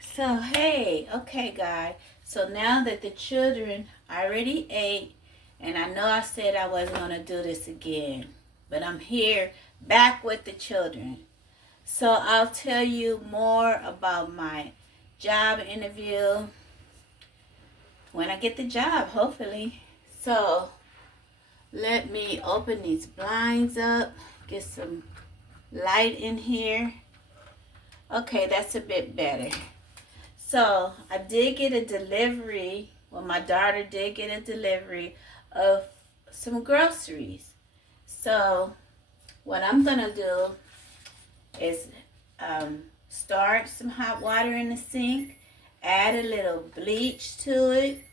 So, hey, okay, guys. So now that the children already ate, and I know I said I wasn't going to do this again, but I'm here back with the children. So I'll tell you more about my job interview when I get the job, hopefully. So let me open these blinds up, get some light in here. Okay, that's a bit better. So I did get a delivery. Well, my daughter did get a delivery of some groceries. So what I'm gonna do is start some hot water in the sink, add a little bleach to it,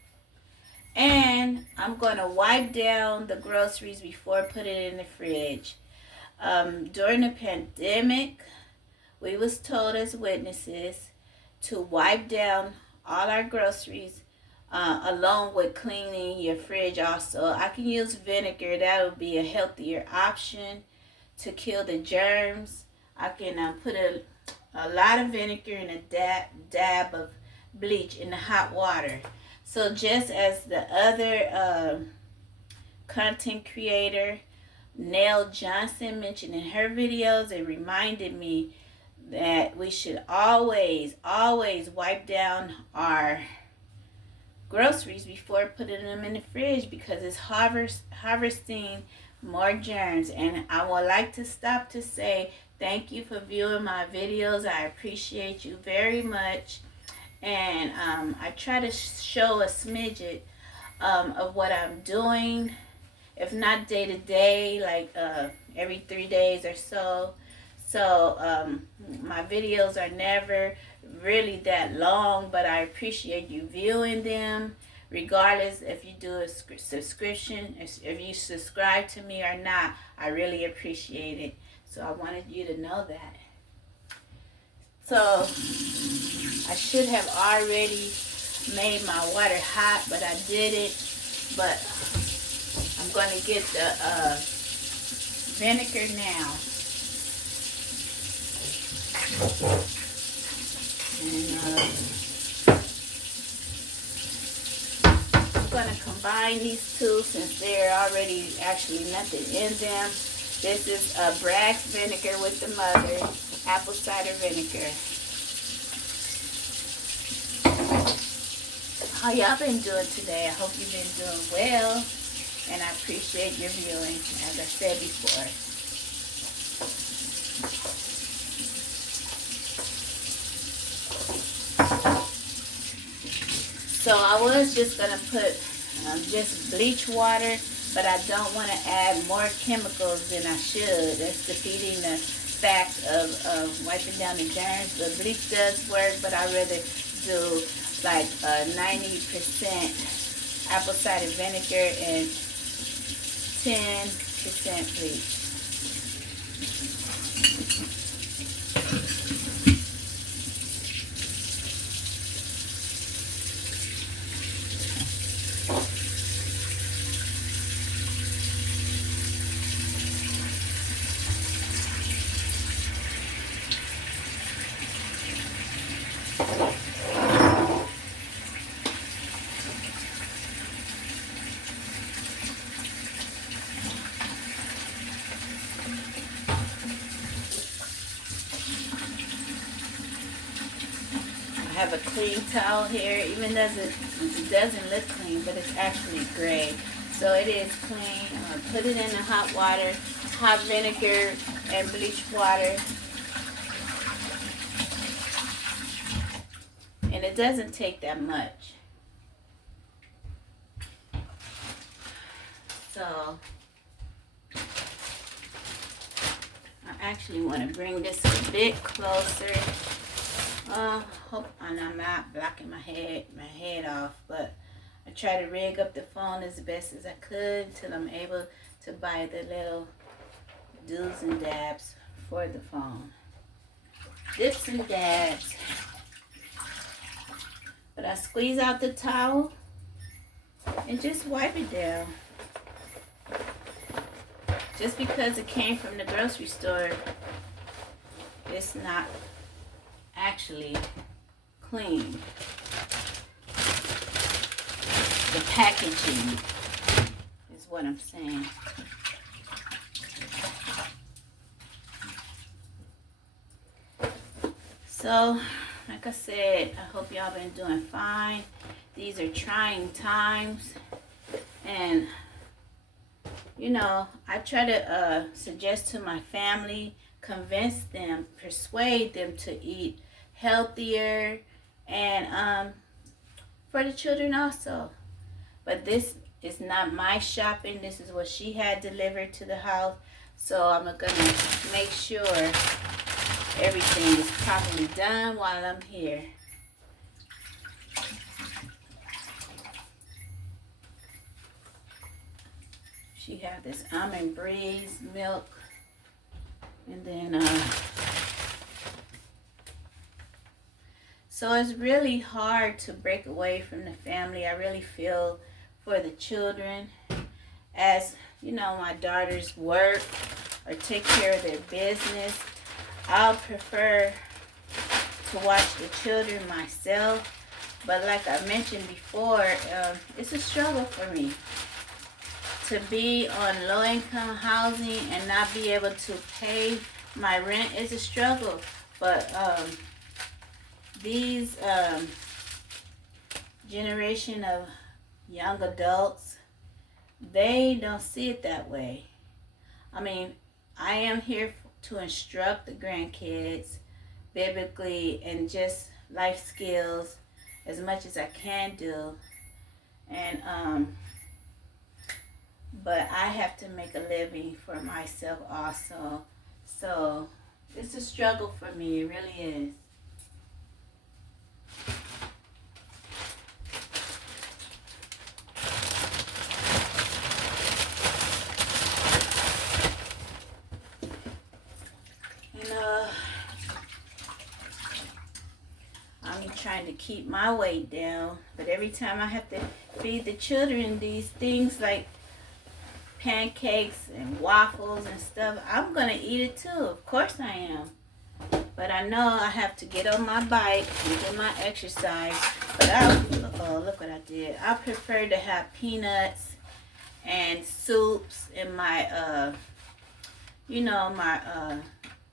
and I'm gonna wipe down the groceries before putting it in the fridge. During the pandemic, we was told as witnesses to wipe down all our groceries along with cleaning your fridge also. I can use vinegar. That would be a healthier option to kill the germs. I can put a lot of vinegar and a dab of bleach in the hot water. So just as the other content creator, Nell Johnson, mentioned in her videos, it reminded me that we should always wipe down our groceries before putting them in the fridge because it's harvesting more germs. And I would like to stop to say thank you for viewing my videos. I appreciate you very much. And I try to show a smidget of what I'm doing, if not day to day, like every 3 days or so. So my videos are never really that long, but I appreciate you viewing them, regardless if you do a subscription, if you subscribe to me or not. I really appreciate it. So I wanted you to know that. So I should have already made my water hot, but I didn't. But I'm going to get the vinegar now. And I'm going to combine these two since they're already actually nothing in them. This is Bragg's vinegar with the mother, apple cider vinegar. How y'all been doing today? I hope you've been doing well, and I appreciate your viewing, as I said before. So I was just going to put just bleach water, but I don't want to add more chemicals than I should. That's defeating the fact of wiping down the germs. The bleach does work, but I rather do like 90% apple cider vinegar and 10% bleach. I have a clean towel here, even though it doesn't look clean, but it's actually gray. So it is clean. I'm going to put it in the hot water, hot vinegar and bleach water. And it doesn't take that much. So I actually want to bring this a bit closer. Hope I'm not blocking my head off, but I try to rig up the phone as best as I could until I'm able to buy the little do's and dabs for the phone. Dips and dabs. But I squeeze out the towel and just wipe it down. Just because it came from the grocery store it's not actually clean. The packaging is what I'm saying. So, like I said, I hope y'all been doing fine. These are trying times. And, you know, I try to suggest to my family, convince them, persuade them to eat healthier, and for the children also. But this is not my shopping. This is what she had delivered to the house. So I'm going to make sure everything is properly done while I'm here. She had this almond breeze milk. And then, so it's really hard to break away from the family. I really feel for the children, as you know, my daughters work or take care of their business. I'll prefer to watch the children myself, but like I mentioned before, it's a struggle for me to be on low-income housing and not be able to pay my rent. Is a struggle. But these generation of young adults, they don't see it that way. I mean, I am here to instruct the grandkids biblically and just life skills as much as I can do. And but I have to make a living for myself also. So it's a struggle for me. It really is. I'm trying to keep my weight down, but every time I have to feed the children these things like pancakes and waffles and stuff, I'm gonna eat it too. Of course I am. But I know I have to get on my bike and do my exercise. But oh, look what I did. I prefer to have peanuts and soups in my you know, my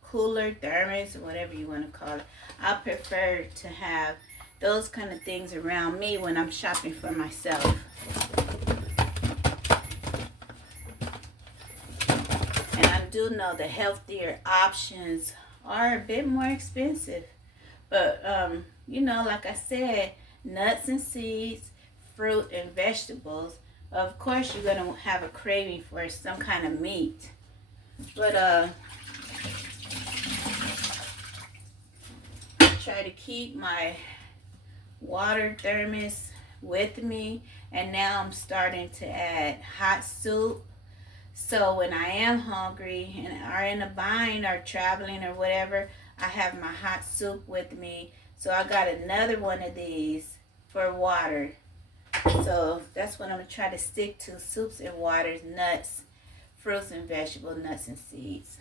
cooler, thermos, or whatever you want to call it. I prefer to have those kind of things around me when I'm shopping for myself. And I do know the healthier options are a bit more expensive. But, you know, like I said, nuts and seeds, fruit and vegetables, of course you're going to have a craving for some kind of meat. But, try to keep my water thermos with me, and now I'm starting to add hot soup, so when I am hungry and are in a bind or traveling or whatever, I have my hot soup with me. So I got another one of these for water. So that's what I'm going to try to stick to: soups and waters, nuts, fruits and vegetables, nuts and seeds.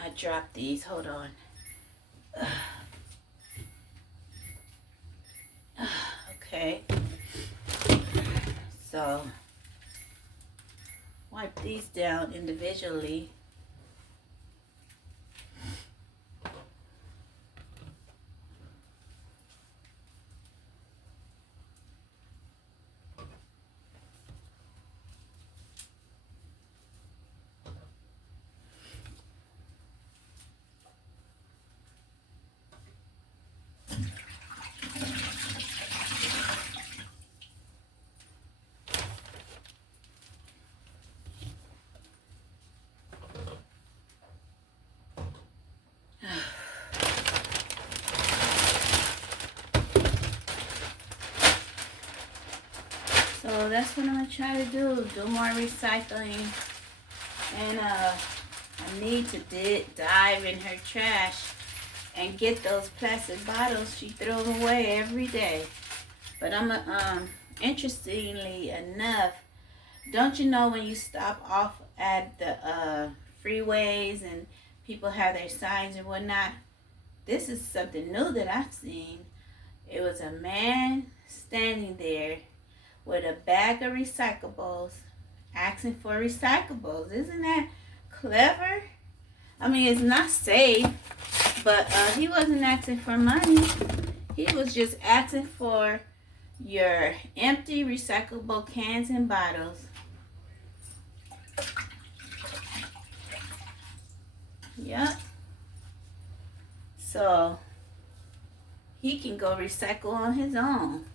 I dropped these. Hold on. Okay. So, wipe these down individually. So that's what I'm going to try to do more recycling. And I need to dive in her trash and get those plastic bottles she throws away every day. But I'm interestingly enough, don't you know when you stop off at the freeways and people have their signs and whatnot. This is something new that I've seen. It was a man standing there with a bag of recyclables, asking for recyclables. Isn't that clever? I mean, it's not safe, but he wasn't asking for money. He was just asking for your empty recyclable cans and bottles. Yep. So he can go recycle on his own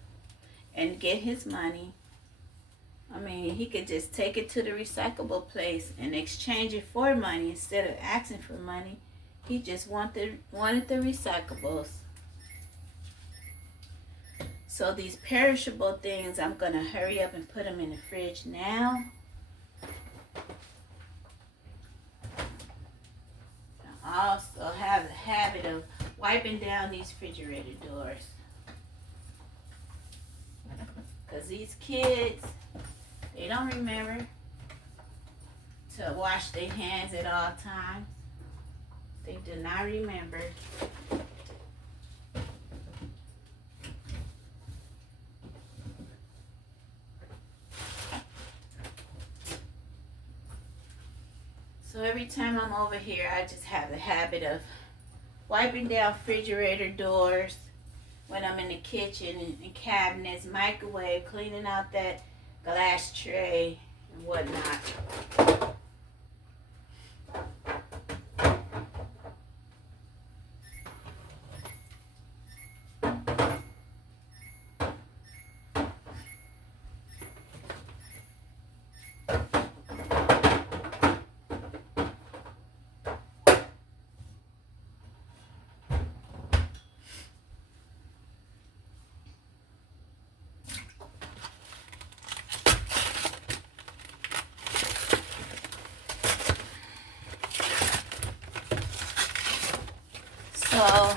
and get his money. I mean, he could just take it to the recyclable place and exchange it for money instead of asking for money. He just wanted the recyclables. So these perishable things, I'm going to hurry up and put them in the fridge now. I also have the habit of wiping down these refrigerator doors. Because these kids, they don't remember to wash their hands at all times. They do not remember. So every time I'm over here, I just have the habit of wiping down refrigerator doors when I'm in the kitchen and cabinets, microwave, cleaning out that glass tray and whatnot. So,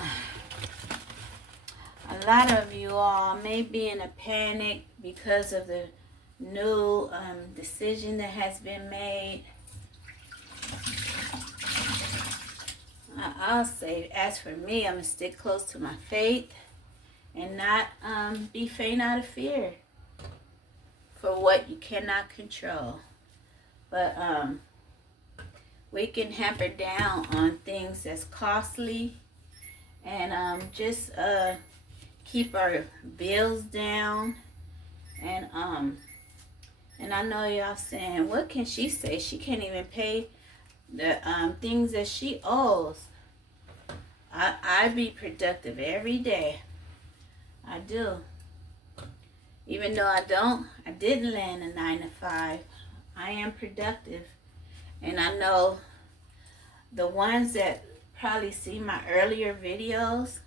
a lot of you all may be in a panic because of the new decision that has been made. I'll say, as for me, I'm going to stick close to my faith and not be faint out of fear for what you cannot control. But we can hamper down on things that's costly and just keep our bills down. And I know y'all saying, what can she say? She can't even pay the things that she owes. I be productive every day. I do. Even though I didn't land a 9 to 5. I am productive. And I know the ones that probably see my earlier videos,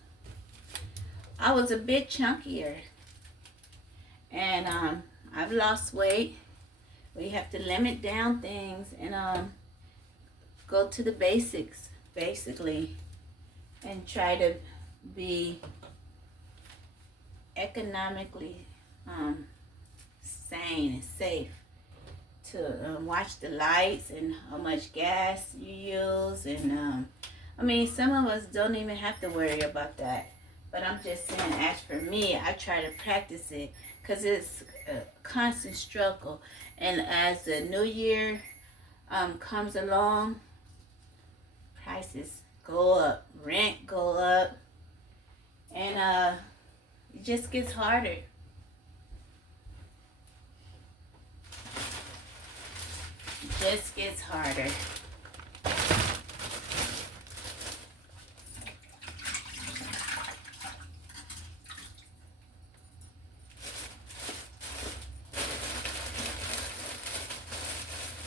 I was a bit chunkier. And I've lost weight. We have to limit down things and go to the basics, basically, and try to be economically sane and safe. To watch the lights and how much gas you use. And I mean, some of us don't even have to worry about that. But I'm just saying, as for me, I try to practice it because it's a constant struggle. And as the new year comes along, prices go up, rent go up, and it just gets harder. It just gets harder.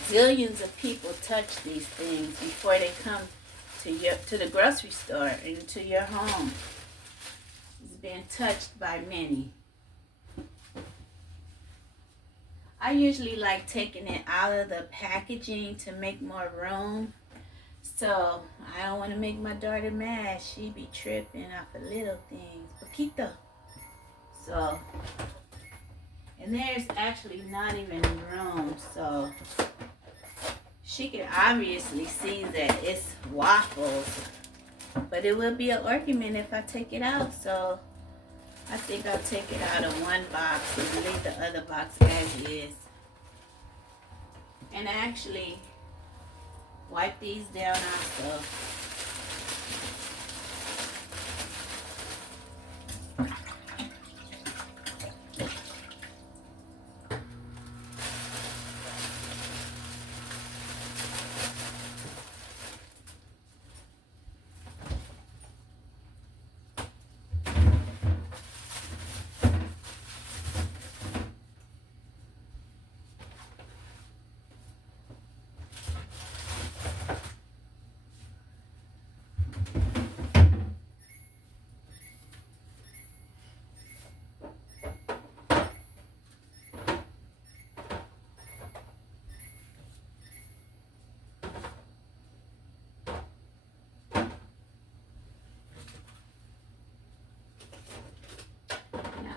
Zillions of people touch these things before they come to the grocery store and to your home. It's being touched by many. I usually like taking it out of the packaging to make more room. So I don't want to make my daughter mad. She be tripping off of little things. Poquito. So, and there's actually not even room. So She can obviously see that it's waffles, but it will be an argument if I take it out. So I think I'll take it out of one box and leave the other box as is. And actually wipe these down also.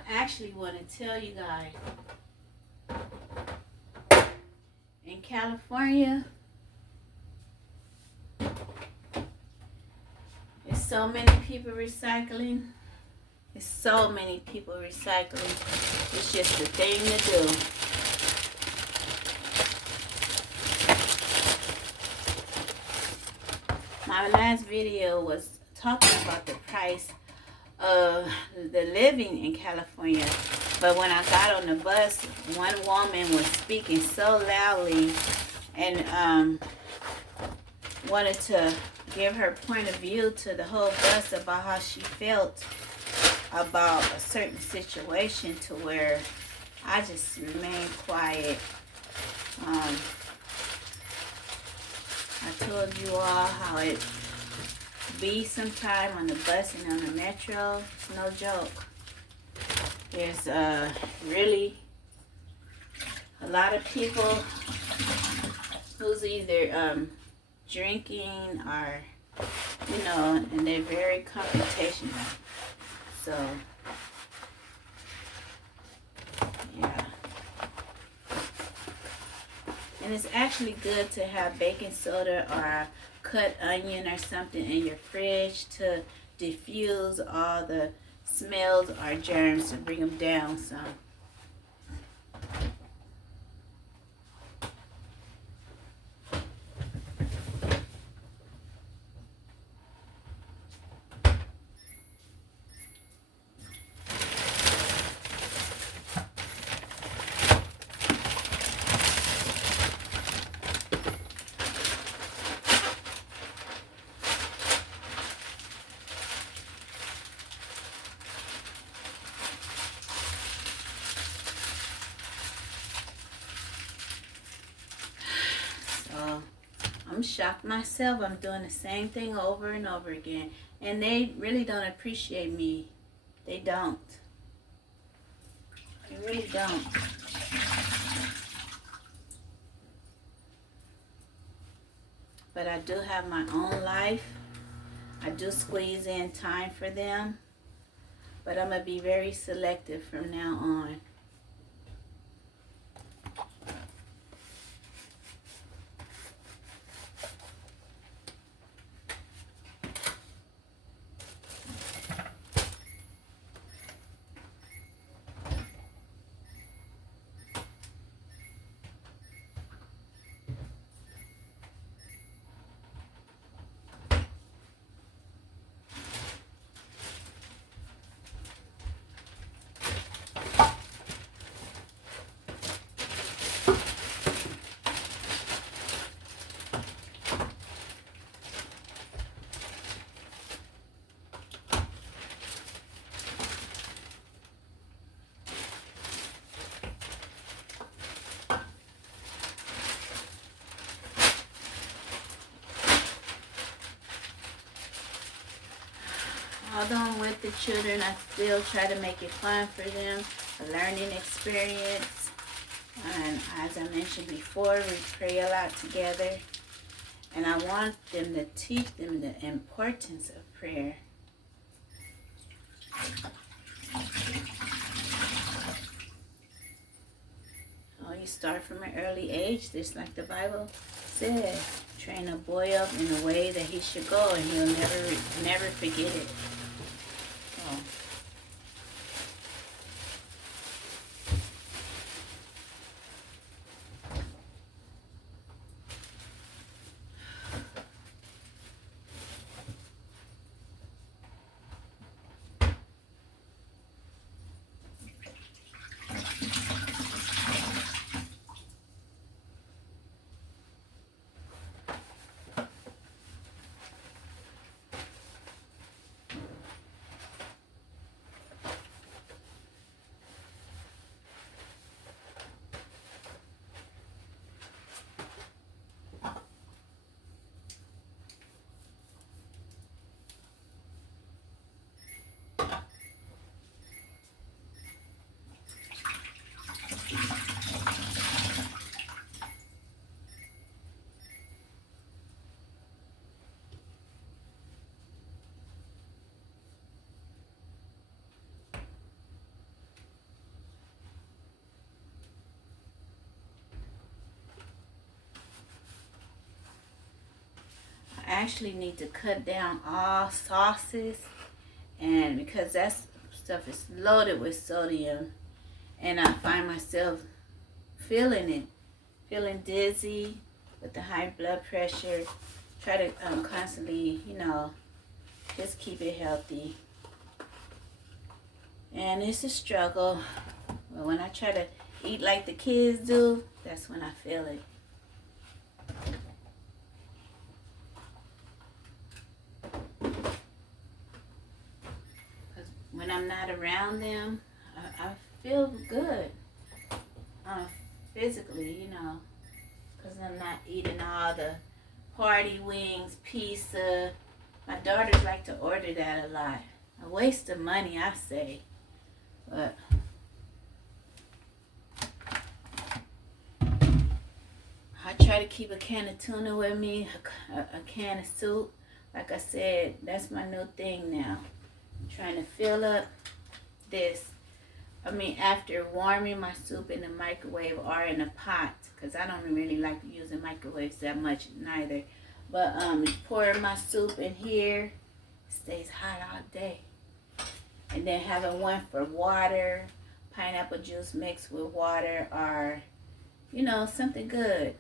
I actually want to tell you guys, in California, there's so many people recycling. There's so many people recycling. It's just the thing to do. My last video was talking about the price of the living in California, but when I got on the bus, one woman was speaking so loudly and wanted to give her point of view to the whole bus about how she felt about a certain situation, to where I just remained quiet. I told you all how it be sometime on the bus and on the metro. It's no joke. There's really a lot of people who's either drinking or, you know, and they're very confrontational. So, yeah. And it's actually good to have baking soda or a cut onion or something in your fridge to diffuse all the smells or germs, to bring them down some. I'm shocked myself. I'm doing the same thing over and over again. And they really don't appreciate me. They don't. They really don't. But I do have my own life. I do squeeze in time for them. But I'm going to be very selective from now on. Although I'm with the children, I still try to make it fun for them, a learning experience. And as I mentioned before, we pray a lot together. And I want them to teach them the importance of prayer. Oh we start from an early age, just like the Bible says. Train a boy up in the way that he should go, and he'll never forget it. So, I actually need to cut down all sauces, and because that stuff is loaded with sodium, and I find myself feeling dizzy with the high blood pressure. Try to constantly, just keep it healthy. And it's a struggle. But when I try to eat like the kids do, that's when I feel it. Because when I'm not around them, I feel good. Physically, because I'm not eating all the party wings, pizza. My daughters like to order that a lot. A waste of money, I say. But I try to keep a can of tuna with me, a can of soup. Like I said, that's my new thing now. I'm trying to fill up this. After warming my soup in the microwave or in a pot, because I don't really like using microwaves that much neither. But pour my soup in here, stays hot all day. And then having one for water, pineapple juice mixed with water, or something good.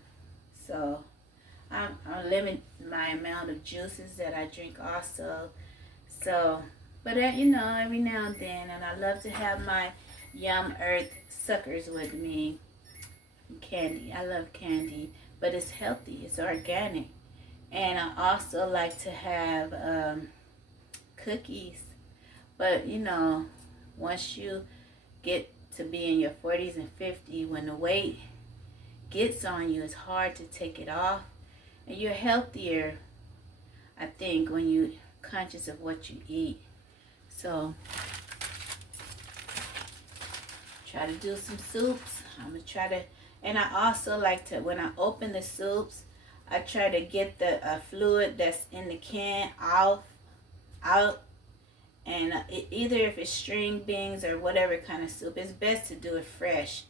So I limit my amount of juices that I drink also. So, but every now and then, and I love to have my Yum Earth suckers with me. Candy. I love candy, but it's healthy. It's organic. And I also like to have cookies. But, once you get to be in your 40s and 50s, when the weight gets on you, it's hard to take it off. And you're healthier, I think, when you're conscious of what you eat. So try to do some soups. I'm going to try to, and I also like to, when I open the soups, I try to get the fluid that's in the can out. And either if it's string beans or whatever kind of soup, it's best to do it fresh,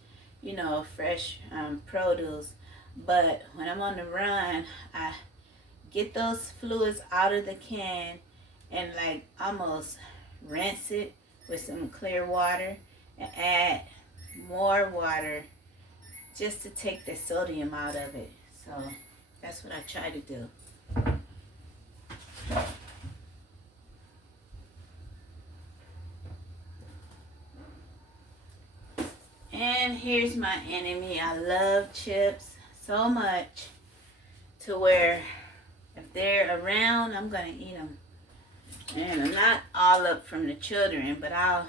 fresh produce. But when I'm on the run, I get those fluids out of the can and like almost rinse it with some clear water and add more water just to take the sodium out of it. So that's what I try to do. And here's my enemy. I love chips so much to where if they're around, I'm going to eat them. And I'm not all up from the children, but I'll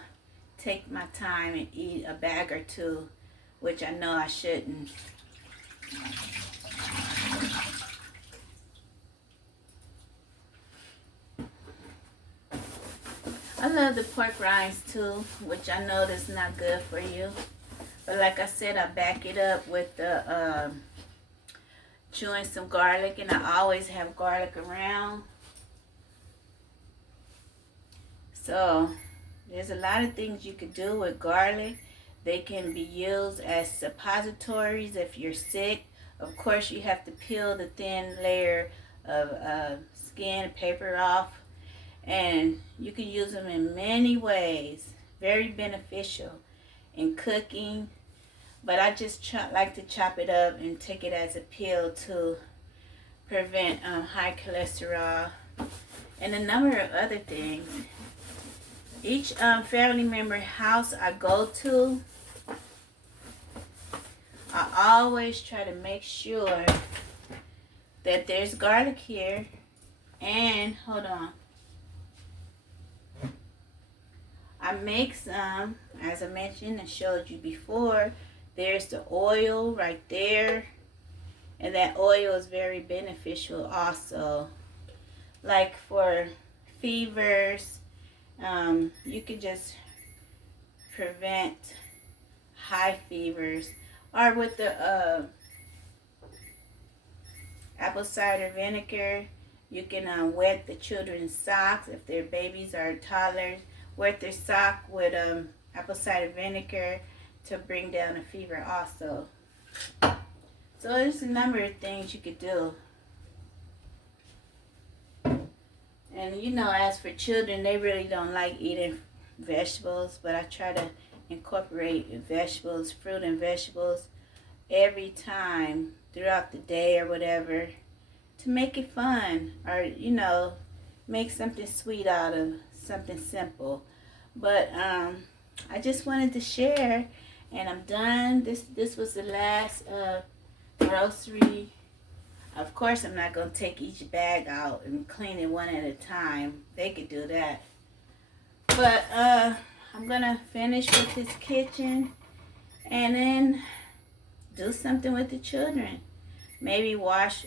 take my time and eat a bag or two, which I know I shouldn't. I love the pork rinds too, which I know that's not good for you. But like I said, I back it up with the chewing some garlic, and I always have garlic around. So there's a lot of things you could do with garlic They can be used as suppositories if you're sick. Of course, you have to peel the thin layer of skin paper off, and you can use them in many ways. Very beneficial in cooking, but I just like to chop it up and take it as a peel to prevent high cholesterol and a number of other things. Each family member house I go to, I always try to make sure that there's garlic here. And hold on, I make some, as I mentioned and showed you before. There's the oil right there, and that oil is very beneficial also, like for fevers. You can just prevent high fevers, or with the apple cider vinegar. You can wet the children's socks if their babies are toddlers. Wet their sock with apple cider vinegar to bring down a fever also. So there's a number of things you could do. And you know, as for children, they really don't like eating vegetables, but I try to incorporate vegetables, fruit and vegetables every time throughout the day or whatever, to make it fun, or you know, make something sweet out of something simple. But I just wanted to share, and I'm done. This was the last grocery. Of course, I'm not going to take each bag out and clean it one at a time. They could do that. But I'm going to finish with this kitchen and then do something with the children. Maybe wash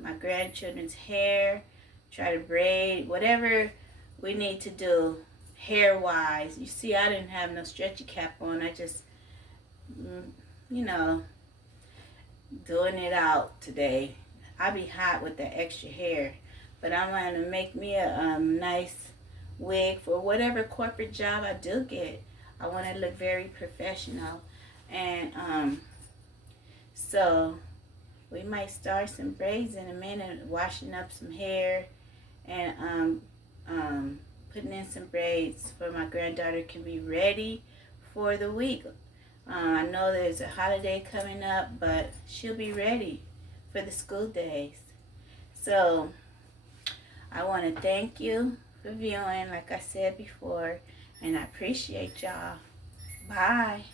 my grandchildren's hair, try to braid, whatever we need to do hair-wise. You see, I didn't have no stretchy cap on. I just, you know, doing it out today. I be hot with the extra hair, but I'm going to make me a nice wig for whatever corporate job I do get. I want to look very professional, and so we might start some braids in a minute, washing up some hair, and putting in some braids for my granddaughter can be ready for the week. I know there's a holiday coming up, but she'll be ready for the school days. So I want to thank you for viewing, like I said before, and I appreciate y'all. Bye.